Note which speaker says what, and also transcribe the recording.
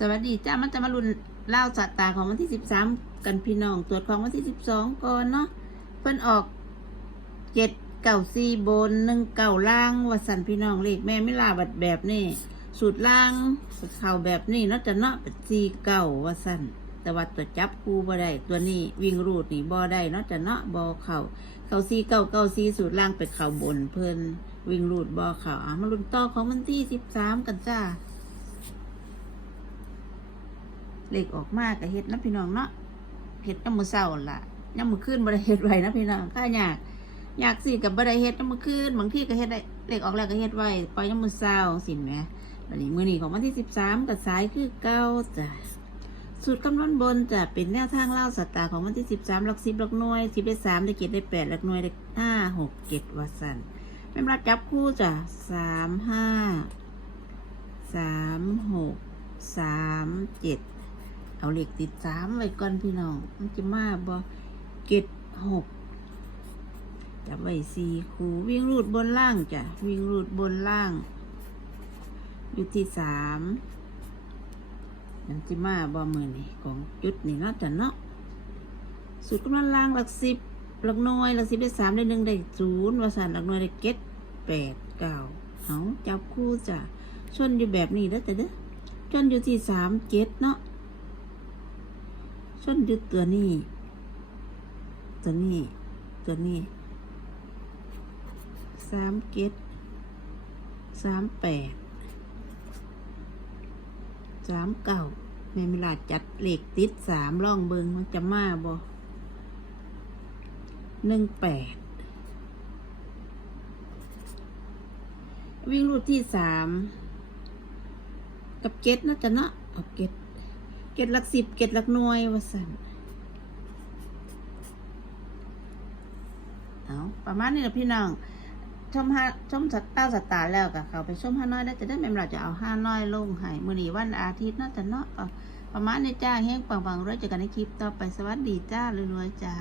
Speaker 1: สวัสดีจ้ามันจะมารุนเล่าสัตตาของวันที่สิบสามกันพี่น้องตรวจของวันที่สิบสองก่อนเนาะเพิ่นออกเจ็ดเก่าสี่บนหนึ่งเก่าล่างวัสันพี่น้องเลขแม่ไม่ลาบัดแบบนี้สูตรล่างเข่าแบบนี้นาะจะเนาะสี่เก่าวัสันแต่ว่าตัวจับคู่บ่ได้ตัวนี้วิ่งรูดนี่บ่ได้นาะจะเนาะบ่เข่าเข่าสี่เก่าเก่าสี่สูตรล่างเป็นเข่าบนเพิ่นวิ่งรูดบ่เข่าอะมารุนต่อของวันที่สิบสามกันจ้า เลขออกมากกับเฮ็ดนะพี่น้องเนาะเฮ็ดน้ำมือเศร้าล่ะน้ำมือขึ้นบ่ได้เฮ็ดไว้นะพี่น้องข้ายากอยากสิกับบ่ได้เฮ็ดน้ำมือขึ้นบางที่ก็เฮ็ดได้เลขออกแล้วก็เฮ็ดไว้ปล่อยน้ำมือเศร้าสินแหมบัดนี้มือนี้ของวันที่สิบสามกับสายคือเก้าจ้ะสูตรคำนวณบนจะเป็นแนวทางเล่าสตาร์ของวันที่สิบสามลักสิบลักหน่วยสิบได้สามได้เจ็ดได้แปดลักหน่วยได้ห้าหกเจ็ดวัสันแม่นรักจับคู่จ้ะสามห้าสามหกสามเจ็ด เอาเหล็กติดสามไว้ก่อนพี่น้อง มันจะมาบ่เก็ดหกจับไว้สี่คูวิ่งรูดบนล่างจ้ะ วิ่งรูดบนล่าง อยู่ที่สามมันจะมาบ่มือนี่ของจุดนี่เนาะจ้ะเนาะสุดกำลังล่างหลักสิบหลักน้อยหลักสิบได้สามได้หนึ่งได้ศูนย์วาสานหลักน้อยได้เก็ดแปดเก้าเอาจับคู่จ้ะชนอยู่แบบนี้แล้วแต่เด้อชนอยู่ที่สามเจ็ดเนาะ ส้นยึดตัวนี้ ตัวนี้ตัวนี้สามเกตสามแปดสามเก้าแม่เวลาจัดเหล็กติดสามล่องเบิงมันจะมาบ่หนึ่งแปดวิ่งรูดที่สามกับเกตนะจ๊ะเนาะกับเกต เกตหลักสิบเกตหลักหน่วยว่าสันเอาประมาณนี้แหละพี่น้องชมห้าชมสัตว์เต้าสัตตาแล้วกับเขาไปชมห้าน้อยได้จะได้เมมเราจะเอาห้าน้อยลงให้มือนีวันอาทิตย์น่าจะเนาะประมาณนี้จ้าแห้งปังๆรวยเจอกันในคลิปต่อไปสวัสดีจ้ารวยๆจ้า